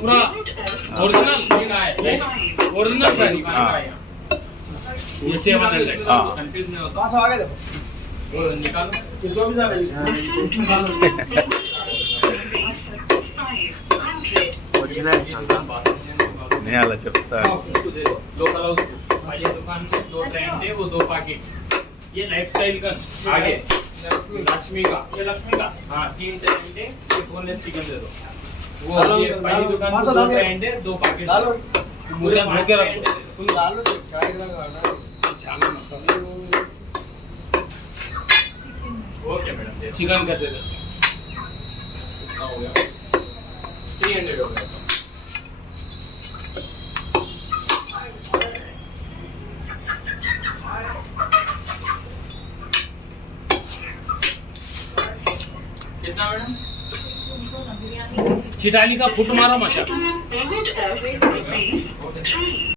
पूरा ओरिजिनल साड़ी ये 700 कंफ्यूज नहीं होता पास आगे देखो वो निकालो कितना भी जाने नहीं आला చెప్తా लोकल हाउस पहले दुकान में 2 ट्रेंड थे वो 2 पैकेट ये लाइफस्टाइल का आगे लक्ष्मी का ये लक्ष्मी का हाँ 3 ट्रेंड थे एक बोनलेस चिकन दे दो वो ये पहली दुकान में 2 ट्रेंड है 2 पैकेट डालो मुझे भर के रखो तुम डालो चाय का गाना चावल मसाला ओके मैडम चिकन कर दे दो हो गया 300 हो गया कितना मैडम चिटाली का फुट मारो मशा